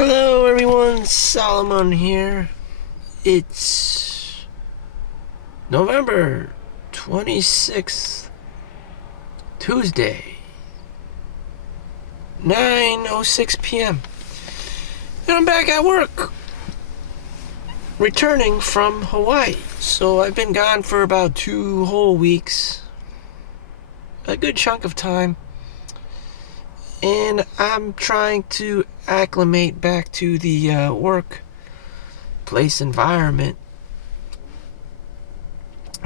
Hello everyone, Solomon here. It's November 26th, Tuesday, 9:06 p.m. And I'm back at work, returning from Hawaii. So I've been gone for about 2 whole weeks, a good chunk of time. And I'm trying to acclimate back to the workplace environment.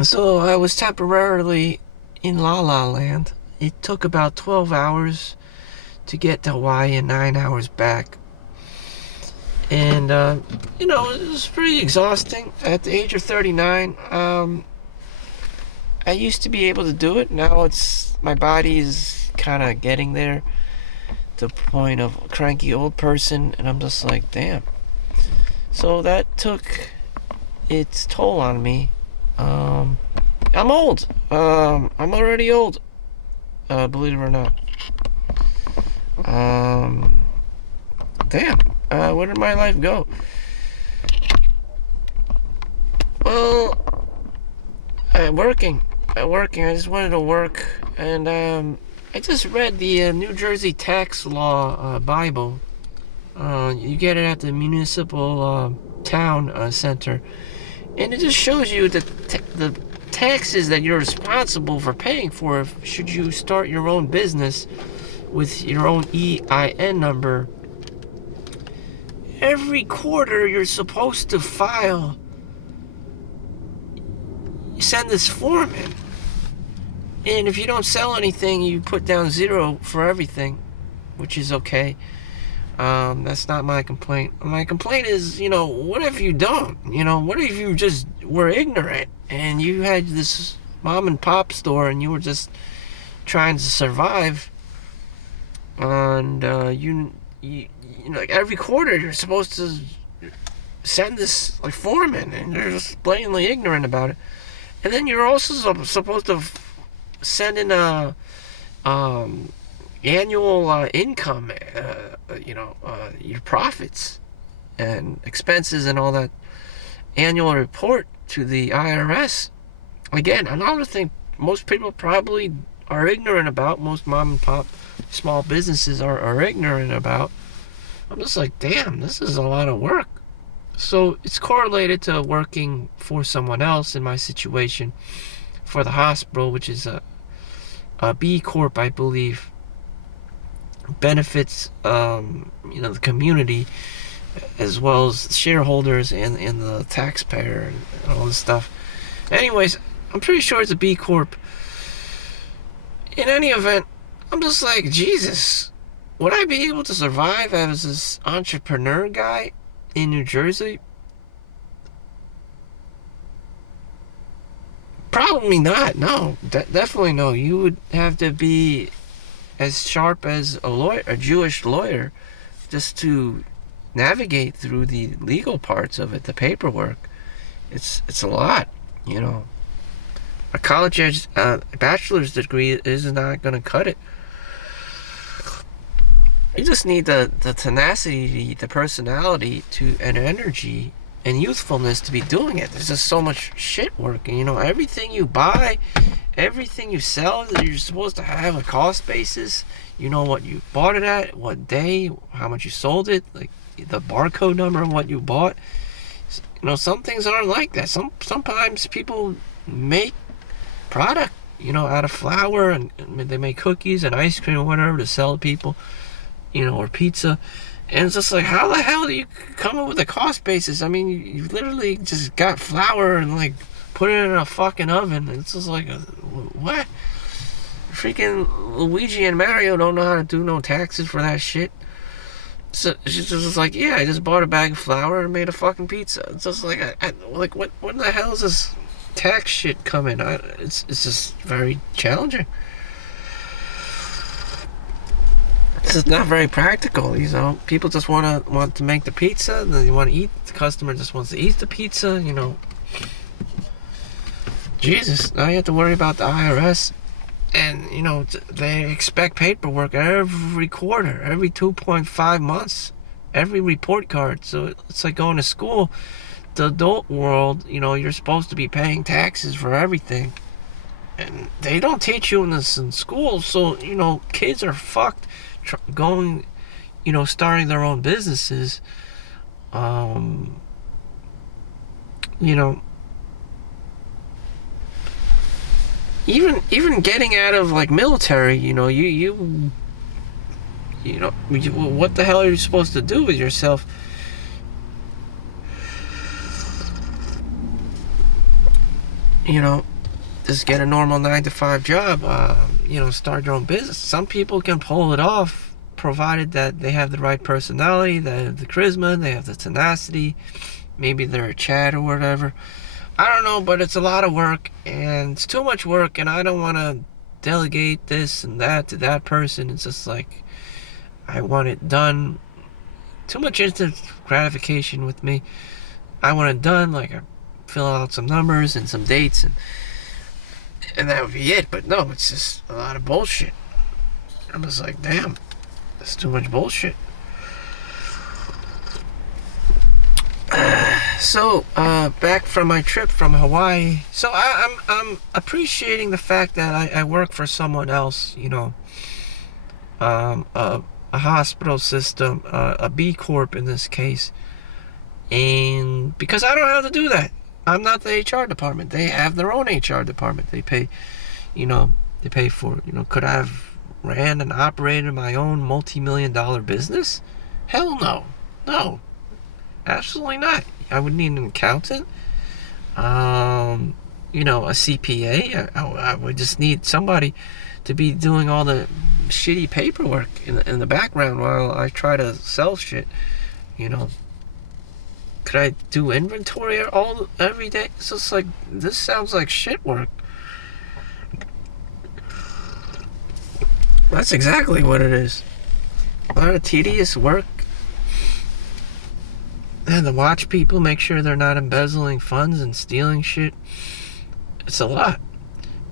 So I was temporarily in La La Land. It took about 12 hours to get to Hawaii and 9 hours back. And, it was pretty exhausting. At the age of 39, I used to be able to do it. Now my body is kind of getting there. The point of a cranky old person, and I'm just like, damn. So that took its toll on me. I'm old. I'm already old. Believe it or not. Damn. Where did my life go? Well, working. I just wanted to work, and I just read the New Jersey tax law Bible. You get it at the municipal town center. And it just shows you the taxes that you're responsible for paying for should you start your own business with your own EIN number. Every quarter you're supposed to send this form in. And if you don't sell anything, you put down 0 for everything, which is okay. That's not my complaint. My complaint is, what if you don't? What if you just were ignorant and you had this mom and pop store and you were just trying to survive, and like every quarter you're supposed to send this form in, and you're just blatantly ignorant about it. And then you're also supposed to send in a annual income, your profits and expenses and all that annual report to the IRS. Again, another thing most people probably are ignorant about, most mom and pop small businesses are ignorant about. I'm just like, damn, this is a lot of work. So it's correlated to working for someone else in my situation, for the hospital, which is a B Corp, I believe, benefits the community as well as shareholders and the taxpayer and all this stuff. Anyways, I'm pretty sure it's a B Corp. In any event, I'm just like, Jesus, would I be able to survive as this entrepreneur guy in New Jersey? Probably not. No, definitely no. You would have to be as sharp as a Jewish lawyer, just to navigate through the legal parts of it, the paperwork. It's a lot, A college bachelor's degree is not going to cut it. You just need the tenacity, the personality, and energy and youthfulness to be doing it. There's just so much shit working. Everything you buy, everything you sell, you're supposed to have a cost basis. You know what you bought it at, what day, how much you sold it, like the barcode number of what you bought. Some things aren't like that. Sometimes people make product, out of flour, and they make cookies and ice cream or whatever to sell to people, or pizza. And it's just like, how the hell do you come up with a cost basis? I mean, you literally just got flour and put it in a fucking oven. It's just like, what? Freaking Luigi and Mario don't know how to do no taxes for that shit. So she's just like, yeah, I just bought a bag of flour and made a fucking pizza. It's just like, what the hell is this tax shit coming? It's just very challenging. This is not very practical, People just want to make the pizza, and they want to eat. The customer just wants to eat the pizza, Jesus, now you have to worry about the IRS. And, they expect paperwork every quarter, every 2.5 months. every report card. So it's like going to school. The adult world, you're supposed to be paying taxes for everything. And they don't teach you this in school. So, kids are fucked going, starting their own businesses. You know, even getting out of like military, what the hell are you supposed to do with yourself? Just get a normal 9 to 5 job. Start your own business. Some people can pull it off, provided that they have the right personality, they have the charisma, they have the tenacity. Maybe they're a chat or whatever. I don't know, but it's a lot of work, and it's too much work, and I don't want to delegate this and that to that person. It's just like, I want it done. Too much instant gratification with me. I want it done, like I fill out some numbers and some dates, and that would be it. But no, it's just a lot of bullshit. I'm just like, damn, that's too much bullshit. So, back from my trip from Hawaii. So I'm appreciating the fact that I work for someone else, a hospital system, a B Corp in this case. And because I don't have to do that. I'm not the HR department. They have their own HR department. They pay, they pay for, could I have ran and operated my own multi-million-dollar business? Hell no. No. Absolutely not. I would need an accountant, a CPA. I would just need somebody to be doing all the shitty paperwork in the background while I try to sell shit. Could I do inventory every day? It's just like, this sounds like shit work. That's exactly what it is. A lot of tedious work. And to watch people, make sure they're not embezzling funds and stealing shit. It's a lot.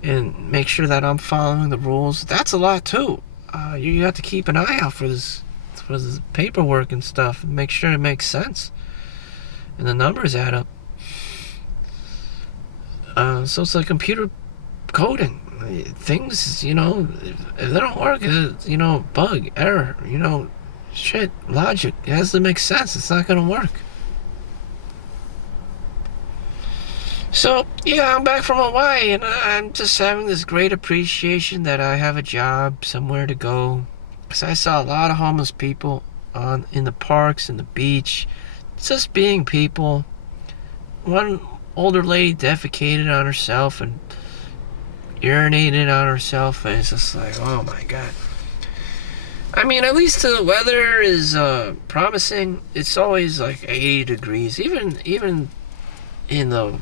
And make sure that I'm following the rules. That's a lot too. You have to keep an eye out for this paperwork and stuff, and make sure it makes sense and the numbers add up. So it's like computer coding. Things, if they don't work, bug, error, shit, logic. It has to make sense. It's not gonna work. So, yeah, I'm back from Hawaii, and I'm just having this great appreciation that I have a job, somewhere to go. Because I saw a lot of homeless people in the parks and the beach, just being people. One older lady defecated on herself and urinated on herself, and it's just like, oh my god. I mean, at least the weather is promising. It's always like 80 degrees, even in the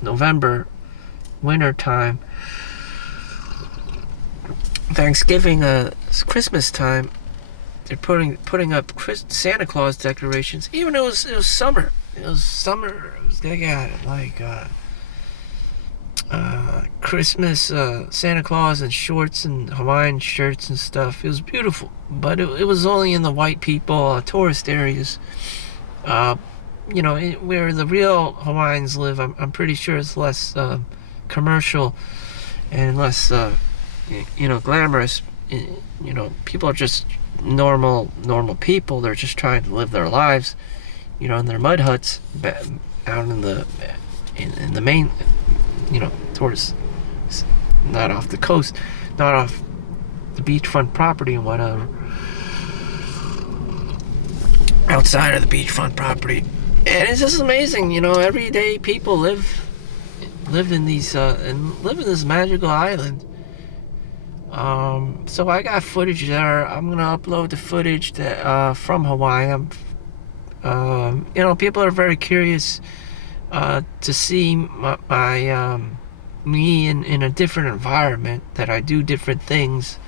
November winter time. Thanksgiving, Christmas time, they're putting up Santa Claus decorations. Even it was summer. It was summer. They got like Christmas Santa Claus and shorts and Hawaiian shirts and stuff. It was beautiful, but it was only in the white people tourist areas. Where the real Hawaiians live, I'm pretty sure it's less commercial and less glamorous. People are just normal people. They're just trying to live their lives, in their mud huts out in the main, towards, not off the coast, not off the beachfront property and whatever. Outside of the beachfront property. And it's just amazing, everyday people live in these and live in this magical island. So I got footage there. I'm gonna upload the footage that from Hawaii. People are very curious to see me in a different environment, that I do different things,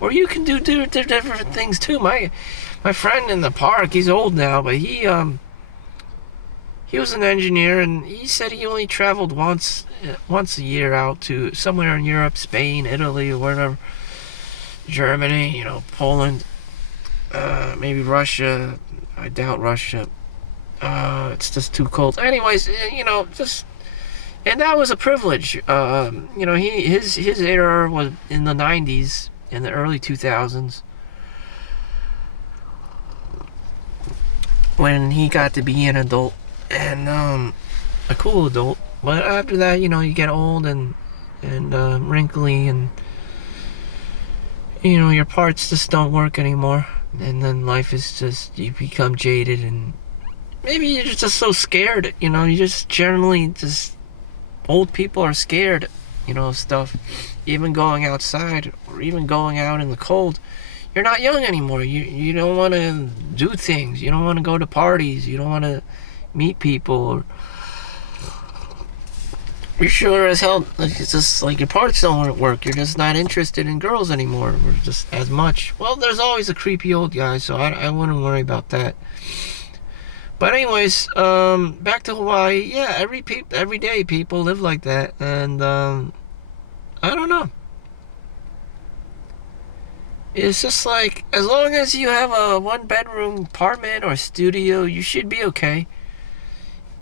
or you can do different things too. My friend in the park, he's old now, but he was an engineer, and he said he only traveled once a year out to somewhere in Europe, Spain, Italy, or whatever, Germany, Poland, maybe Russia, I doubt Russia. It's just too cold. Anyways, just and that was a privilege. His era was in the 90s, in the early 2000s, when he got to be an adult and a cool adult. But after that, you get old and wrinkly, and your parts just don't work anymore, and then life is just, you become jaded, and maybe you're just so scared. You just generally just, old people are scared, of stuff. Even going outside, or even going out in the cold. You're not young anymore. You don't want to do things. You don't want to go to parties. You don't want to meet people. Or you sure as hell, it's just like your parts don't work. You're just not interested in girls anymore, or just as much. Well, there's always a creepy old guy, so I wouldn't worry about that. But anyways, back to Hawaii. Yeah, every day people live like that, and I don't know. It's just like, as long as you have a 1-bedroom apartment or studio, you should be okay.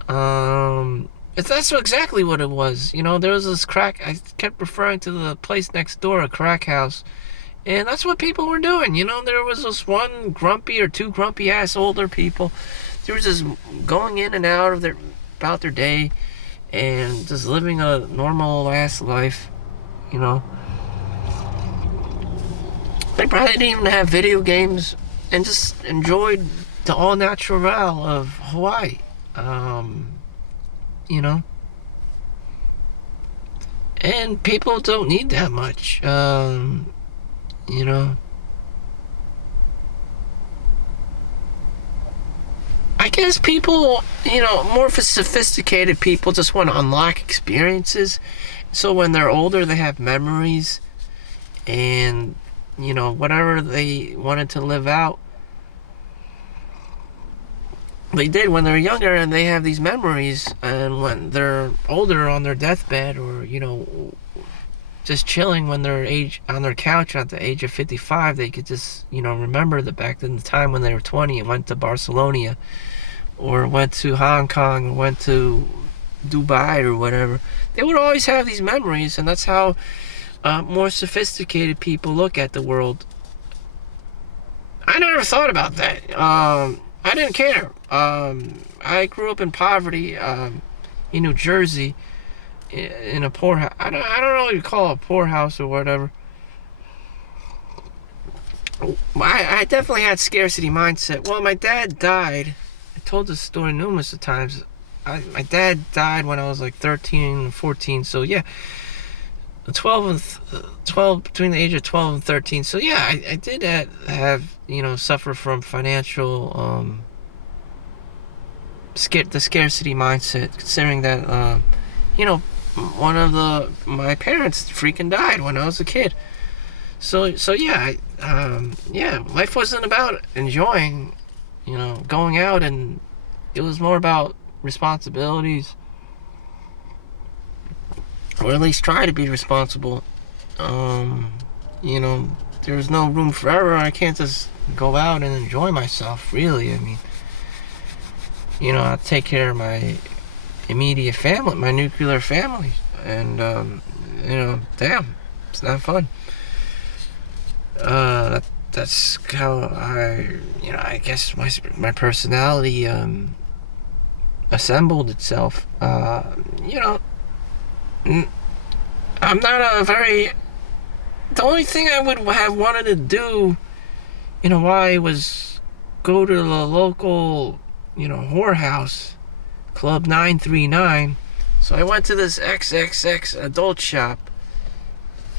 That's exactly what it was. There was this crack. I kept referring to the place next door, a crack house. And that's what people were doing. There was this one grumpy or two grumpy ass older people. They were just going in and out of about their day and just living a normal ass life. They probably didn't even have video games and just enjoyed the all natural of Hawaii. And people don't need that much. I guess people, more sophisticated people just want to unlock experiences. So when they're older, they have memories and, whatever they wanted to live out, they did when they're younger, and they have these memories. And when they're older, on their deathbed, or, just chilling when they're on their couch at the age of 55, they could just, remember the back in the time when they were 20 and went to Barcelona, or went to Hong Kong, or went to Dubai, or whatever. They would always have these memories, and that's how more sophisticated people look at the world. I never thought about that. I didn't care. I grew up in poverty in New Jersey, in a poor house. I don't know what you call it, a poor house or whatever. I definitely had scarcity mindset. Well, my dad died. I told this story numerous of times. My dad died when I was like 13 and 14. So yeah, 12 between the age of 12 and 13. So yeah, I did have suffer from financial the scarcity mindset, considering that one of my parents freaking died when I was a kid. So yeah, life wasn't about enjoying, going out, and it was more about responsibilities, or at least try to be responsible. There's no room forever. I can't just go out and enjoy myself, really. I mean, I take care of my immediate family, my nuclear family, and damn, it's not fun. That's how I guess my personality assembled itself. I'm not a very... The only thing I would have wanted to do in Hawaii was go to the local, whorehouse, Club 939. So I went to this XXX adult shop,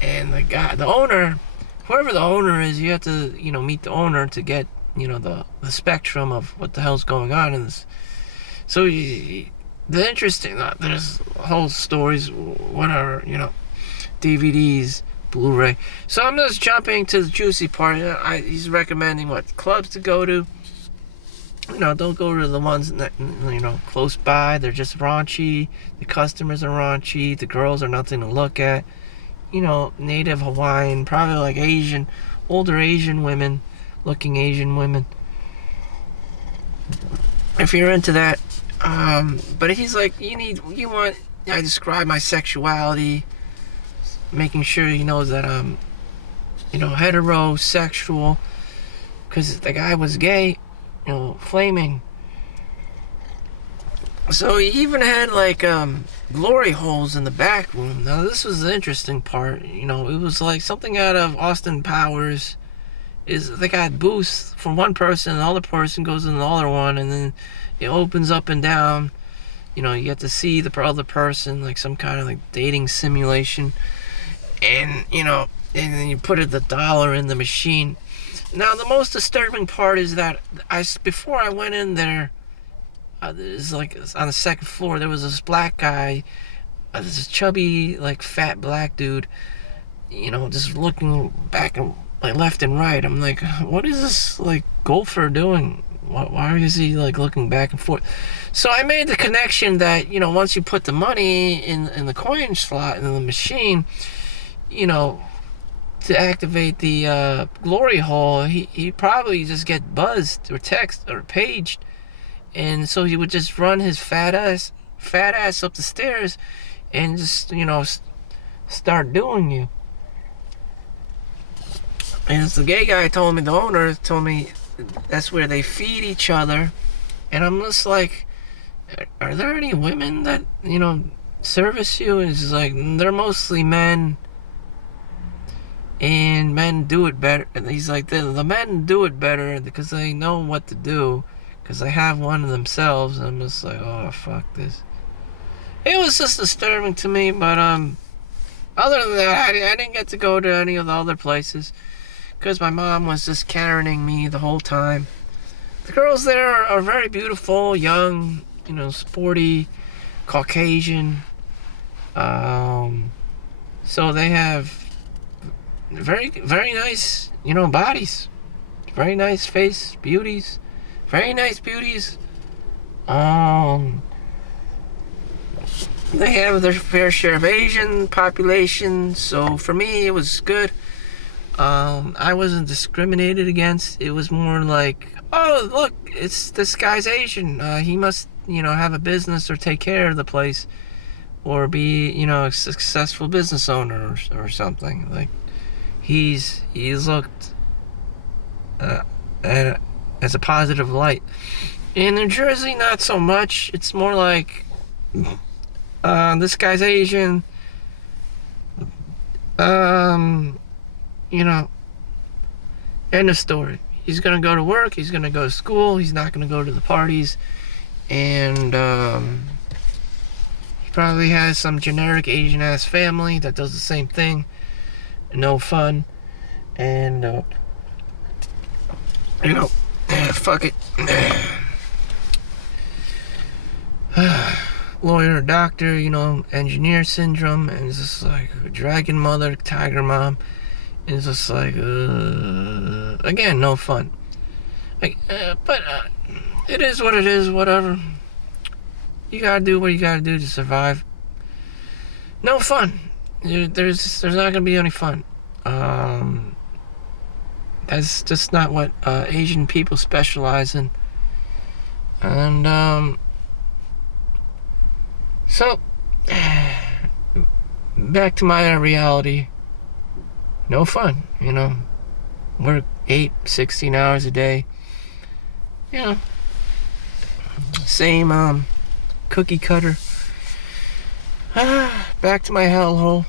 and the owner, whoever the owner is, you have to, meet the owner to get, the spectrum of what the hell's going on in this. So the interesting, there's whole stories, whatever, DVDs, Blu-ray. So I'm just jumping to the juicy part. He's recommending what clubs to go to. Don't go to the ones that, close by. They're just raunchy. The customers are raunchy. The girls are nothing to look at. Native Hawaiian, probably like older Asian women, looking Asian women. if you're into that. But he's like, I describe my sexuality, making sure he knows that I'm, heterosexual, because the guy was gay, flaming. So he even had like glory holes in the back room. Now this was the interesting part. It was like something out of Austin Powers. Is they got booths from one person, and the other person goes in the other one, and then it opens up and down. You get to see the other person, like some kind of like dating simulation, and and then you put the dollar in the machine. Now the most disturbing part is that before I went in there, there's like on the second floor there was this black guy, this chubby like fat black dude, just looking back and like left and right. I'm like, what is this like golfer doing? Why is he like looking back and forth? So I made the connection that once you put the money in the coin slot in the machine, to activate the glory hole, he probably just get buzzed or text or paged, and so he would just run his fat ass up the stairs and just start doing you. And the gay guy told me, the owner told me, that's where they feed each other. And I'm just like, are there any women that service you? And it's like, they're mostly men, and men do it better. And he's like, the men do it better because they know what to do, because they have one themselves. And I'm just like, oh, fuck this. It was just disturbing to me, but other than that, I didn't get to go to any of the other places, because my mom was just Karening me the whole time. The girls there are very beautiful, young, sporty, Caucasian. So they have very, very nice, bodies. Very nice face, beauties. Very nice beauties. They have their fair share of Asian population, so for me it was good. I wasn't discriminated against. It was more like, oh, look, this guy's Asian. He must, have a business or take care of the place, or be, a successful business owner or something. Like, he's looked as a positive light. In New Jersey, not so much. It's more like, this guy's Asian. End of story. He's gonna go to work, he's gonna go to school, he's not gonna go to the parties, and he probably has some generic Asian ass family that does the same thing. No fun. And fuck it. Lawyer, doctor, engineer syndrome, and it's just like dragon mother, tiger mom. And it's just like, again, no fun. Like, but it is what it is, whatever. You gotta do what you gotta do to survive. No fun. There's not gonna be any fun. That's just not what Asian people specialize in. And so back to my reality. No fun, Work 16 hours a day. Same cookie cutter. Back to my hellhole.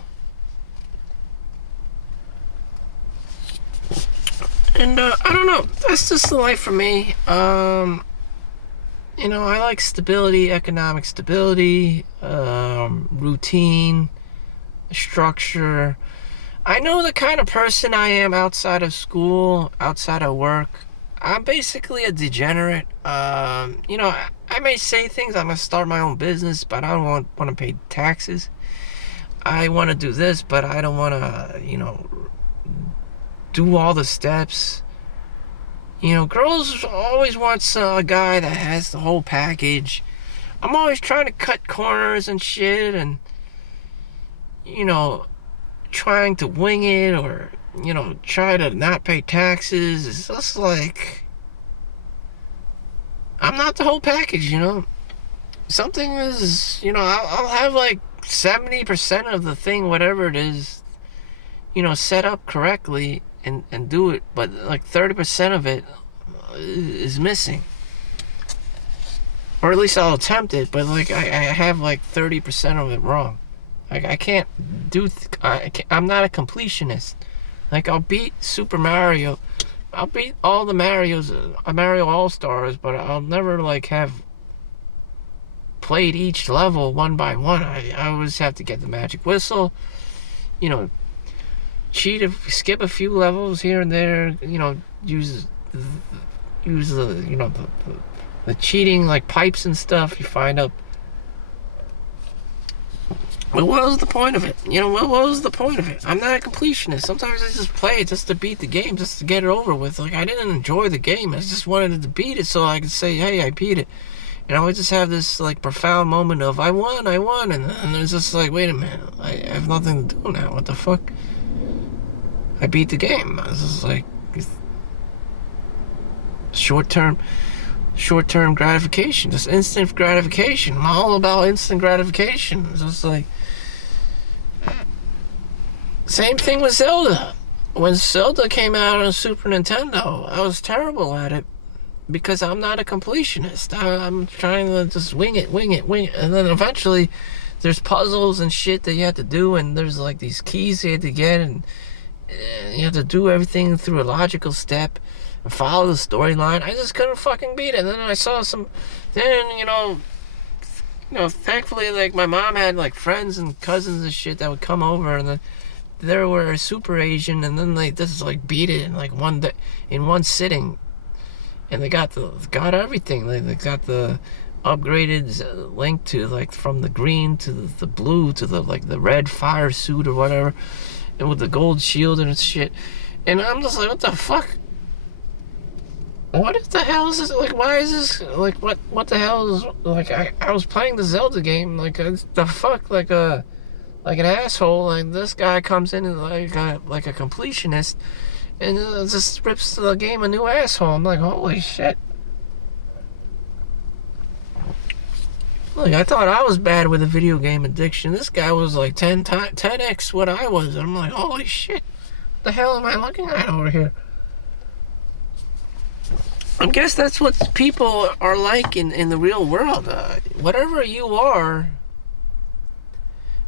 And I don't know. That's just the life for me. I like stability, economic stability, routine, structure. I know the kind of person I am outside of school, outside of work. I'm basically a degenerate. I may say things, I'm going to start my own business, but I don't want to pay taxes. I want to do this, but I don't want to, do all the steps. Girls always want a guy that has the whole package. I'm always trying to cut corners and shit, and, trying to wing it, or try to not pay taxes. It's just like, I'm not the whole package, you know. Something is, you know, I'll have like 70% of the thing, whatever it is, you know, set up correctly and do it, but like 30% of it is missing. Or at least I'll attempt it, but like I have like 30% of it wrong. Like I can't do, I'm not a completionist. Like I'll beat Super Mario, I'll beat all the Mario All-Stars, but I'll never like have played each level one by one. I always have to get the magic whistle, you know, skip a few levels here and there, you know, use the, you know, the cheating like pipes and stuff. You find out. But what was the point of it? You know, what was the point of it? I'm not a completionist. Sometimes I just play it just to beat the game, just to get it over with. Like, I didn't enjoy the game. I just wanted to beat it so I could say, hey, I beat it. And I would just have this, like, profound moment of, I won. And it's just like, wait a minute. I have nothing to do now. What the fuck? I beat the game. I was just like, short-term gratification. Just instant gratification. I'm all about instant gratification. It's just like... Same thing with Zelda. When Zelda came out on Super Nintendo, I was terrible at it because I'm not a completionist. I'm trying to just wing it. And then eventually there's puzzles and shit that you have to do, and there's like these keys you have to get, and you have to do everything through a logical step and follow the storyline. I just couldn't fucking beat it. And then I saw then, you know, thankfully, like, my mom had, like, friends and cousins and shit that would come over, and then they were super Asian, and then they just, like, beat it in, like, one day, in one sitting. And they got everything. They got the upgraded link to, like, from the green to the blue to the, like, the red fire suit or whatever, and with the gold shield and shit. And I'm just like, what the fuck? What the hell is this? Like, why is this? Like, what the hell is... Like, I was playing the Zelda game, like, the fuck, like an asshole. Like, this guy comes in and, like a completionist, and just rips the game a new asshole. I'm like, holy shit. Like, I thought I was bad with a video game addiction. This guy was, like, 10x what I was. I'm like, holy shit. What the hell am I looking at over here? I guess that's what people are like in the real world. Whatever you are,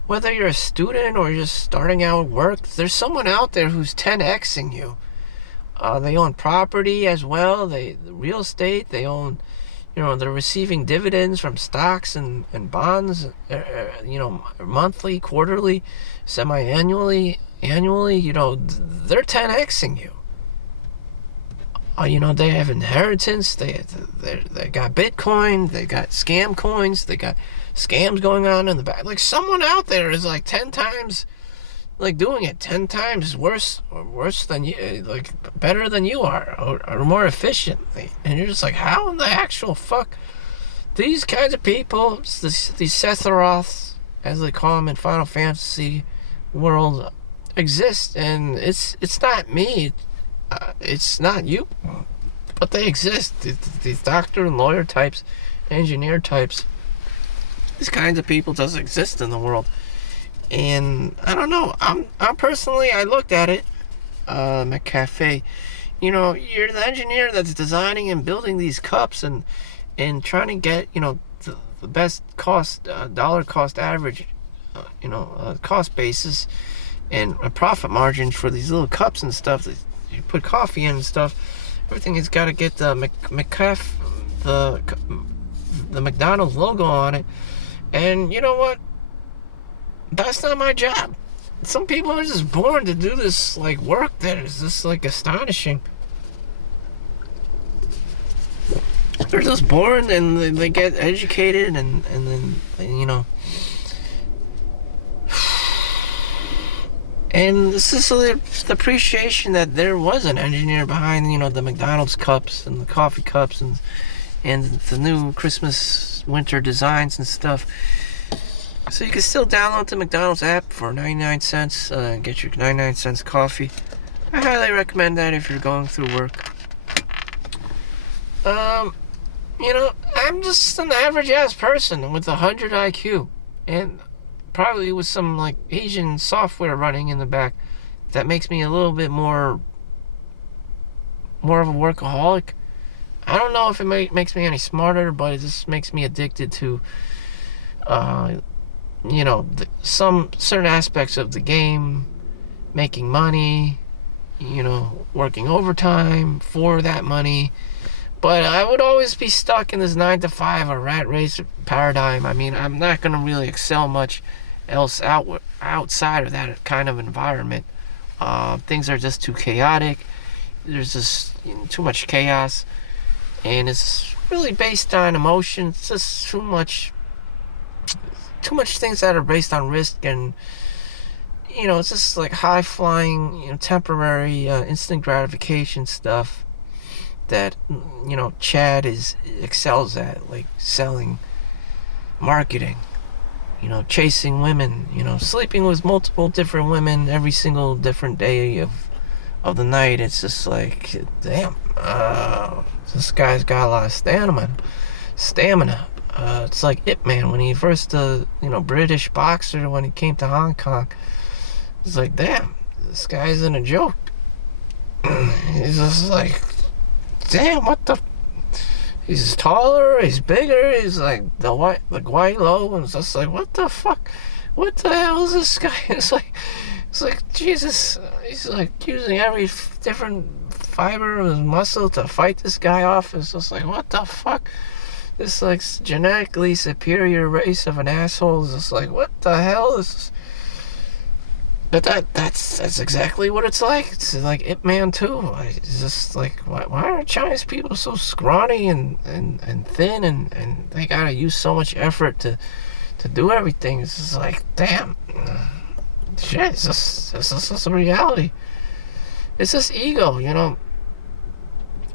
whether you're a student or just starting out at work, there's someone out there who's 10xing you. They own property as well. The real estate. They own, you know, they're receiving dividends from stocks and bonds, you know, monthly, quarterly, semi-annually, annually. You know, they're 10xing you. You know, they have inheritance, they got Bitcoin, they got scam coins, they got scams going on in the back. Like, someone out there is like 10 times, like, doing it 10 times worse than you, like, better than you are, or more efficiently. And you're just like, how in the actual fuck these kinds of people, these Sephiroths, as they call them in Final Fantasy world, exist? And it's not me. It's not you, but they exist. These doctor and lawyer types, engineer types, these kinds of people just exist in the world. And I don't know. I'm personally, I looked at it, McCafe. You know, you're the engineer that's designing and building these cups and trying to get, you know, the best cost, dollar cost average, cost basis and a profit margin for these little cups and stuff that you put coffee in and stuff. Everything has got to get the the McDonald's logo on it. And you know what? That's not my job. Some people are just born to do this, like, work that is just, like, astonishing. They're just born and they get educated and then, you know. And this is the appreciation that there was an engineer behind, you know, the McDonald's cups and the coffee cups and the new Christmas winter designs and stuff. So you can still download the McDonald's app for 99 cents and get your 99 cents coffee. I highly recommend that if you're going through work. You I'm just an average ass person with 100 IQ, and probably with some like Asian software running in the back that makes me a little bit more of a workaholic. I don't know if it makes me any smarter, but it just makes me addicted to, uh, some certain aspects of the game, making money, working overtime for that money. But I would always be stuck in this 9 to 5 or rat race paradigm. I mean, I'm not going to really excel much else outside of that kind of environment. Things are just too chaotic. There's just too much chaos. And it's really based on emotion. It's just too much things that are based on risk, and it's just like high flying, temporary, instant gratification stuff that Chad excels at, like selling, marketing, chasing women, sleeping with multiple different women every single different day of the night. It's just like, damn, this guy's got a lot of stamina. It's like Ip Man when he first, British boxer, when he came to Hong Kong. It's like, damn, this guy isn't a joke. He's just like, damn, what the? He's taller, he's bigger, he's like the Guaylo, and it's just like, what the fuck? What the hell is this guy? It's like Jesus. He's like using every different fiber of his muscle to fight this guy off. It's just like, what the fuck? This like genetically superior race of an asshole is just like, what the hell is? But that's exactly what it's like. It's like Ip Man too. It's just like, why are Chinese people so scrawny and thin, and they gotta use so much effort to do everything? It's just like, damn, shit. It's just a reality. It's just ego, a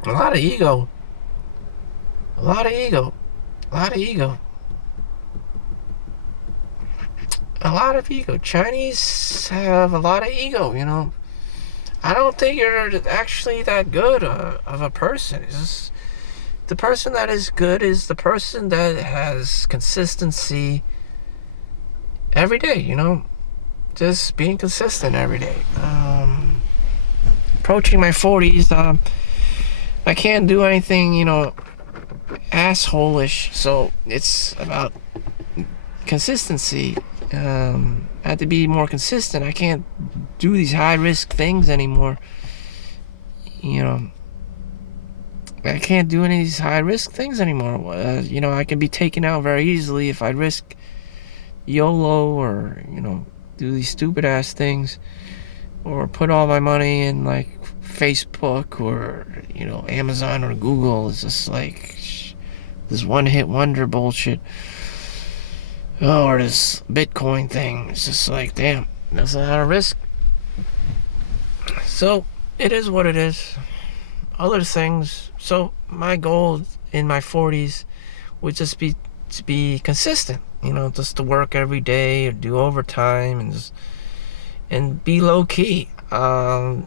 lot of ego. A lot of ego. Chinese have a lot of ego, I don't think you're actually that good of a person. It's just, the person that is good is the person that has consistency every day, just being consistent every day. Approaching my 40s, I can't do anything, asshole-ish, so it's about consistency. I have to be more consistent. I can't do these high-risk things anymore. I can't do any of these high-risk things anymore. I can be taken out very easily if I risk YOLO, or, do these stupid-ass things, or put all my money in, like, Facebook, or, Amazon or Google. It's just like this one-hit wonder bullshit. Or this Bitcoin thing. It's just like, damn, that's a lot of risk. So, it is what it is. Other things. So, my goal in my 40s would just be to be consistent. Just to work every day, or do overtime, and be low key. I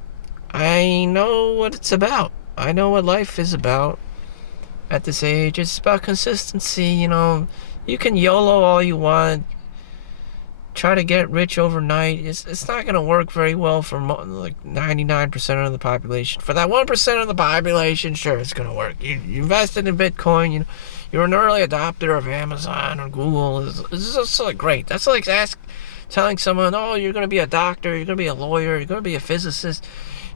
know what it's about. I know what life is about at this age. It's about consistency. You can YOLO all you want, try to get rich overnight. It's not going to work very well for like 99% of the population. For that 1% of the population, sure, it's going to work. You invested in Bitcoin, you're an early adopter of Amazon or Google. It's just like great. That's like telling someone, oh, you're going to be a doctor, you're going to be a lawyer, you're going to be a physicist.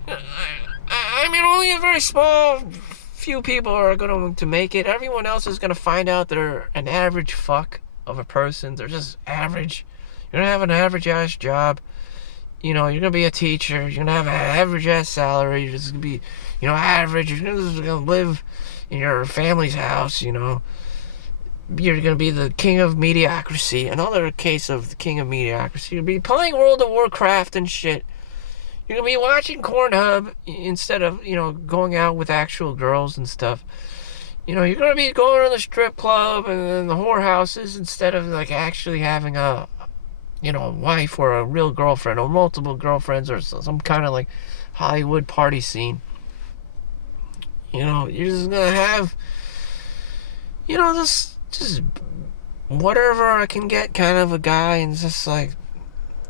I mean, only a very small few people are going to make it. Everyone else is going to find out they're an average fuck of a person. They're just average. You're going to have an average ass job. You're going to be a teacher. You're going to have an average ass salary. You're just going to be, average. You're just going to live in your family's house, You're going to be the king of mediocrity. Another case of the king of mediocrity. You'll be playing World of Warcraft and shit. You're going to be watching Pornhub instead of, going out with actual girls and stuff. You're going to be going to the strip club and the whorehouses instead of, like, actually having a wife or a real girlfriend or multiple girlfriends or some kind of, like, Hollywood party scene. You're just going to have just whatever I can get kind of a guy, and just like,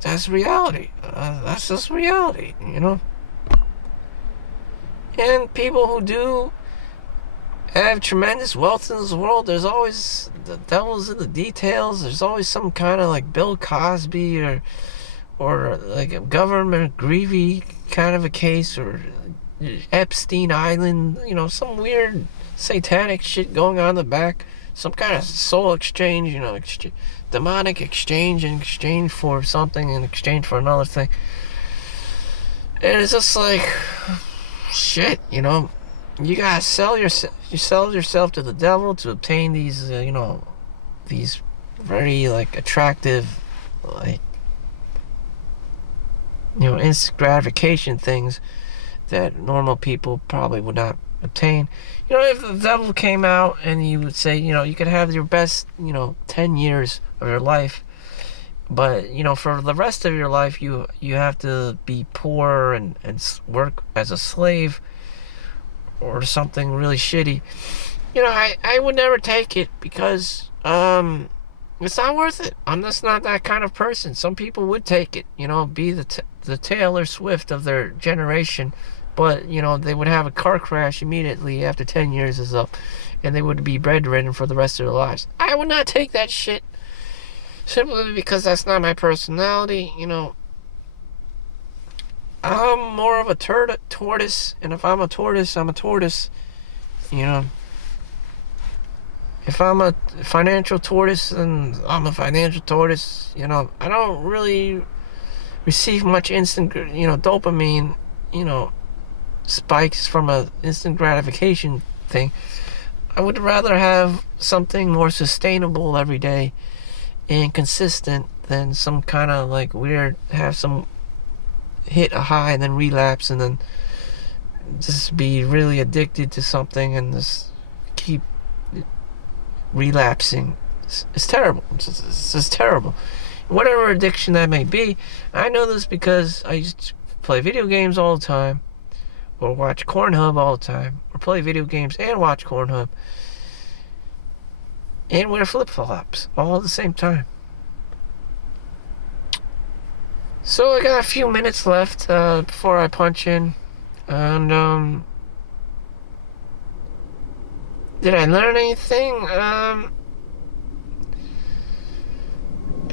that's reality. That's just reality. And people who do have tremendous wealth in this world, there's always the devil's in the details. There's always some kind of like Bill Cosby or like a government Greevy kind of a case, or Epstein Island, some weird satanic shit going on in the back, some kind of soul exchange, demonic exchange in exchange for something, in exchange for another thing. And it's just like, shit, you gotta sell yourself to the devil to obtain these, these very like attractive, like, instant gratification things that normal people probably would not obtain. If the devil came out and he would say, you could have your best, 10 years of your life, but, for the rest of your life, you have to be poor and work as a slave or something really shitty. I would never take it, because it's not worth it. I'm just not that kind of person. Some people would take it, be the Taylor Swift of their generation, but they would have a car crash immediately after 10 years is up, and they would be bedridden for the rest of their lives. I would not take that shit, simply because that's not my personality. I'm more of a tortoise, and if I'm a tortoise, I'm a tortoise. If I'm a financial tortoise, then I'm a financial tortoise. I don't really receive much instant, dopamine, spikes from a instant gratification thing. I would rather have something more sustainable every day and consistent than some kind of like weird, have some hit a high and then relapse, and then just be really addicted to something and just keep relapsing. It's terrible. It's just terrible. Whatever addiction that may be. I know this because I used to play video games all the time, or watch Pornhub all the time, or play video games and watch Pornhub, and wear flip-flops all at the same time. So I got a few minutes left before I punch in, and did I learn anything?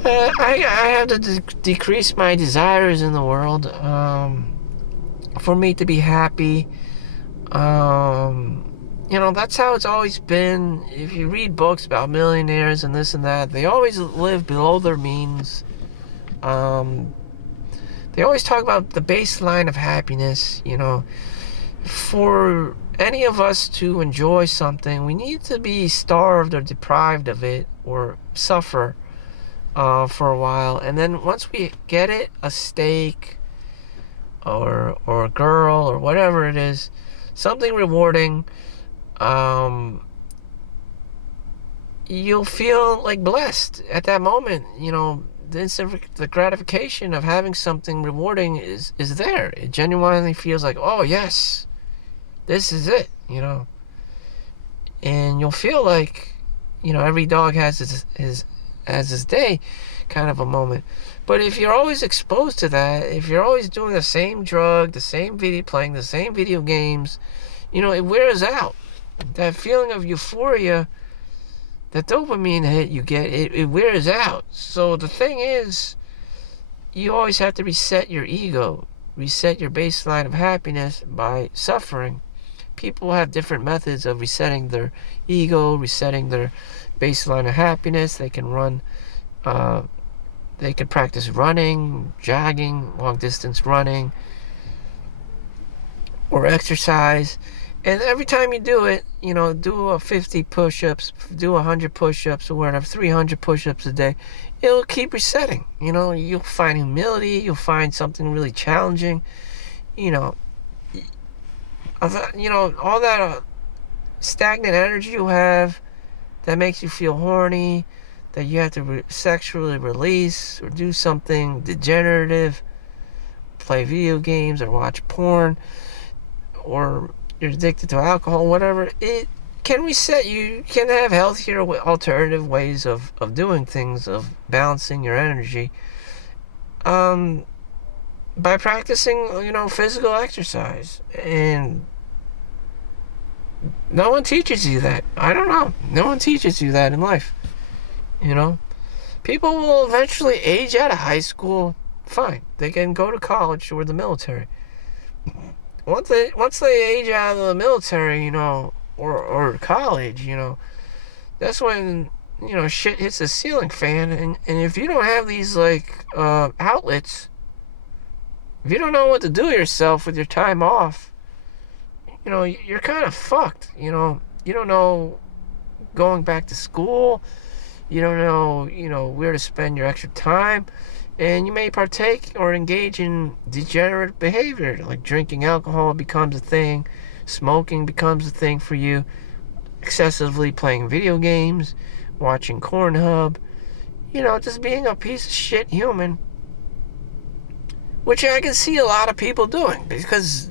I have to decrease my desires in the world for me to be happy. That's how it's always been. If you read books about millionaires and this and that, they always live below their means. They always talk about the baseline of happiness. For any of us to enjoy something, we need to be starved or deprived of it, or suffer for a while. And then once we get it, a steak or a girl or whatever it is, something rewarding, you'll feel like blessed at that moment. The gratification of having something rewarding is there. It genuinely feels like, oh yes, this is it, and you'll feel like, every dog has his day kind of a moment. But if you're always exposed to that, if you're always doing the same drug, the same video, playing the same video games, it wears out. That feeling of euphoria, that dopamine hit you get, it wears out. So the thing is, you always have to reset your ego, reset your baseline of happiness by suffering. People have different methods of resetting their ego, resetting their baseline of happiness. They can run, they can practice running, jogging, long distance running, or exercise. And every time you do it, do a 50 push-ups, do 100 push-ups, or whatever, 300 push-ups a day. It'll keep resetting. You'll find humility. You'll find something really challenging. All that stagnant energy you have that makes you feel horny, that you have to sexually release, or do something degenerative, play video games or watch porn, or you're addicted to alcohol, whatever, it can reset. You can have healthier alternative ways of doing things, of balancing your energy, by practicing, physical exercise. And no one teaches you that. I don't know. No one teaches you that in life. People will eventually age out of high school. Fine. They can go to college or the military. Once they age out of the military, or college, that's when, shit hits the ceiling fan. And if you don't have these, outlets, if you don't know what to do yourself with your time off, you're kind of fucked. You don't know going back to school. You don't know, where to spend your extra time. And you may partake or engage in degenerate behavior, like drinking alcohol becomes a thing, smoking becomes a thing for you, excessively playing video games, watching Pornhub, just being a piece of shit human, which I can see a lot of people doing because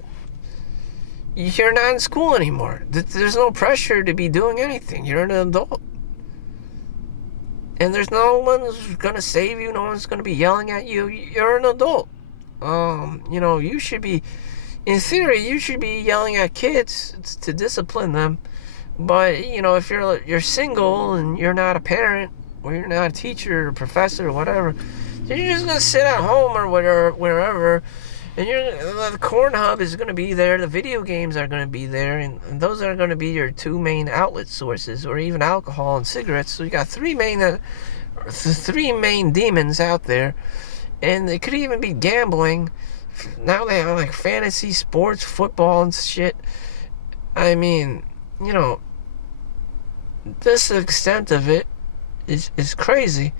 you're not in school anymore. There's no pressure to be doing anything. You're an adult. And there's no one who's going to save you. No one's going to be yelling at you. You're an adult. You should be, in theory, you should be yelling at kids to discipline them. But, if you're single and you're not a parent or you're not a teacher or professor or whatever, you're just going to sit at home or wherever. And the Pornhub is going to be there. The video games are going to be there. And those are going to be your two main outlet sources, or even alcohol and cigarettes. So you got three main demons out there. And it could even be gambling. Now they have fantasy sports, football and shit. I mean, this extent of it is crazy.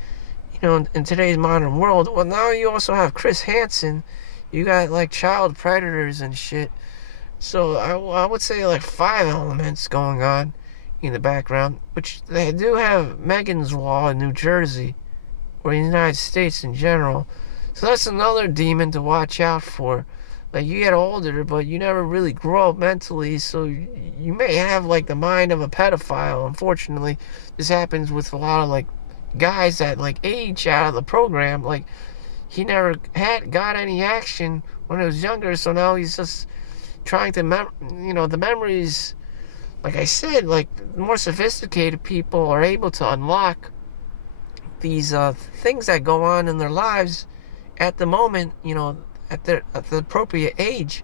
In today's modern world. Well, now you also have Chris Hansen. You got child predators and shit. So I would say 5 elements going on in the background, which they do have Megan's Law in New Jersey, or in the United States in general. So that's another demon to watch out for. You get older, but you never really grow up mentally, so you may have the mind of a pedophile. Unfortunately, this happens with a lot of guys that age out of the program. He never got any action when he was younger, so now he's just trying to, the memories, like I said, more sophisticated people are able to unlock these things that go on in their lives at the moment, at the appropriate age.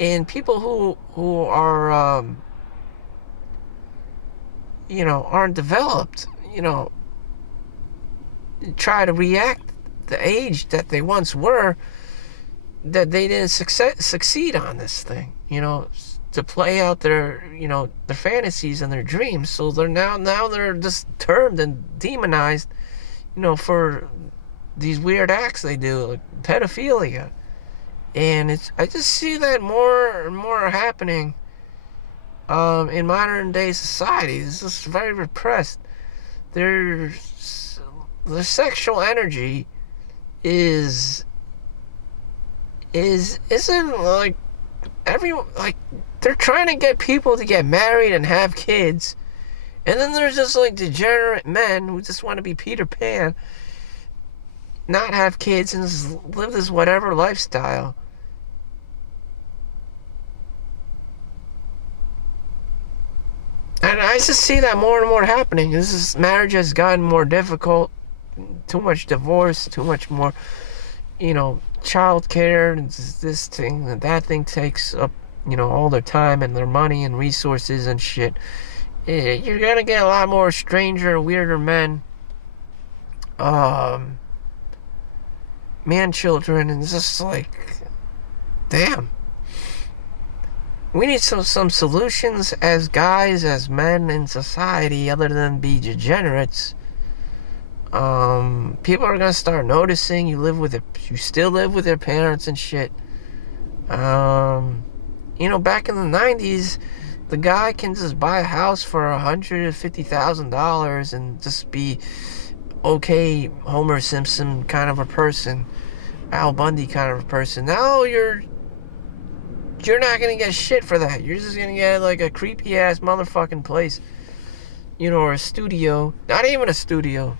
And people who are, aren't developed, try to react the age that they once were, that they didn't succeed on this thing, to play out their, their fantasies and their dreams. So they're now they're just termed and demonized, for these weird acts they do, like pedophilia. And I just see that more and more happening in modern day society. It's just very repressed. The sexual energy isn't everyone, they're trying to get people to get married and have kids, and then there's just degenerate men who just want to be Peter Pan, not have kids, and just live this whatever lifestyle. And I just see that more and more happening. Marriage has gotten more difficult. Too much divorce, too much more, child care, and this thing and that thing takes up, all their time and their money and resources and shit. You're gonna get a lot more stranger, weirder men, man children, and it's just damn. We need some solutions as guys, as men in society, other than be degenerates. People are gonna start noticing you still live with your parents and shit. Back in the 90s, the guy can just buy a house for $150,000 and just be okay, Homer Simpson kind of a person, Al Bundy kind of a person. Now you're You're not gonna get shit for that. You're just gonna get like a creepy ass motherfucking place, you know, or a studio. Not even a studio.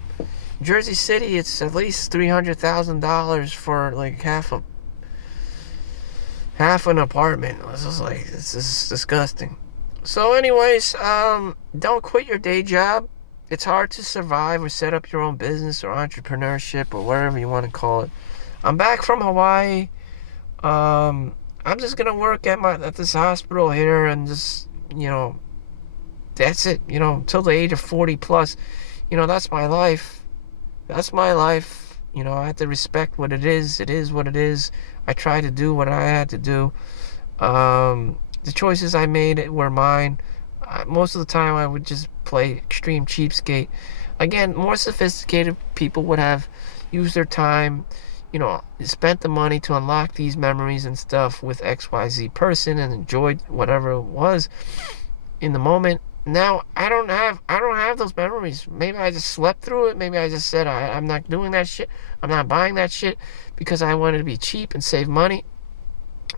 Jersey City, it's at least $300,000 for like half an apartment. It's just like, it's just disgusting. So anyways, don't quit your day job. It's hard to survive or set up your own business or entrepreneurship or whatever you want to call it. I'm back from Hawaii. I'm just gonna work at this hospital here and just, you know, that's it. You know, till the age of 40 plus. You know, that's my life. That's my life. You know, I have to respect what it is. It is what it is. I try to do what I had to do. The choices I made were mine. Most of the time I would just play extreme cheapskate. Again, more sophisticated people would have used their time, you know, spent the money to unlock these memories and stuff with XYZ person and enjoyed whatever it was in the moment. Now I don't have those memories. Maybe I just slept through it. Maybe I just said I'm not doing that shit. I'm not buying that shit because I wanted to be cheap and save money.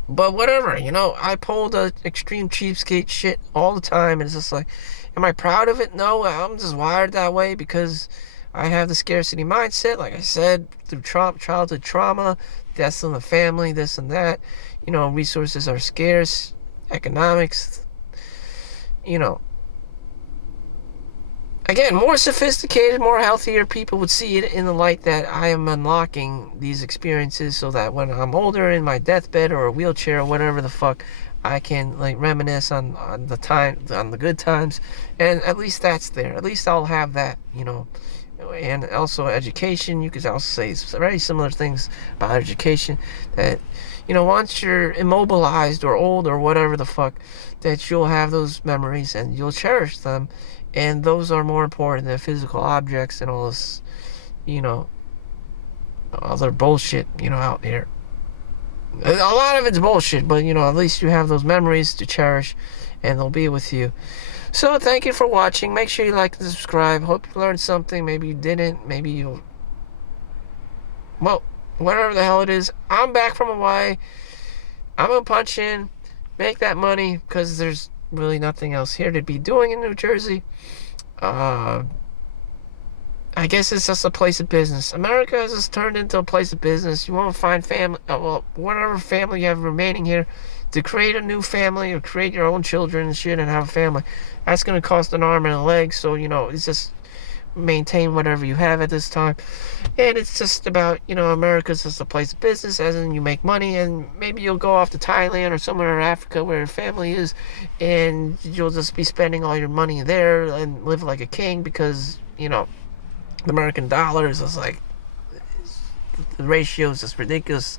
But whatever, you know, I pulled a extreme cheapskate shit all the time, and it's just like, am I proud of it? No, I'm just wired that way because I have the scarcity mindset, like I said, through childhood trauma, deaths in the family, this and that. You know, resources are scarce, economics, you know. Again, more sophisticated, more healthier people would see it in the light that I am unlocking these experiences so that when I'm older in my deathbed or a wheelchair or whatever the fuck, I can like reminisce on the good times, and at least that's there. At least I'll have that, you know. And also education, you could also say very similar things about education, that, you know, once you're immobilized or old or whatever the fuck, that you'll have those memories and you'll cherish them. And those are more important than physical objects and all this, you know, other bullshit, you know, out here. A lot of it's bullshit, but, you know, at least you have those memories to cherish and they'll be with you. So thank you for watching. Make sure you like and subscribe. Hope you learned something. Maybe you didn't. Maybe you... Well, whatever the hell it is. I'm back from Hawaii. I'm going to punch in, make that money, because there's really nothing else here to be doing in New Jersey. I guess it's just a place of business. America has just turned into a place of business. You won't find family, well, whatever family you have remaining here, to create a new family or create your own children and shit and have a family. That's going to cost an arm and a leg. So, you know, it's just maintain whatever you have at this time. And it's just about, you know, America's just a place of business, as in you make money, and maybe you'll go off to Thailand or somewhere in Africa where your family is, and you'll just be spending all your money there and live like a king because, you know, the American dollar is just like, the ratio is just ridiculous,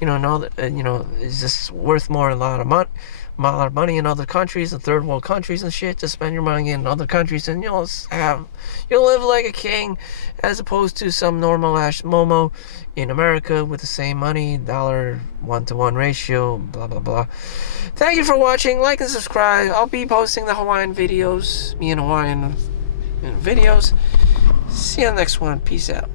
you know, and all that, you know, it's just worth more than a lot of money in other countries and third world countries and shit. To spend your money in other countries, and you'll live like a king, as opposed to some normal ass Momo in America with the same money, dollar 1-to-1 ratio, blah blah blah. Thank you for watching. Like and subscribe. I'll be posting the Hawaiian videos, me and Hawaiian videos. See you on the next one. Peace out.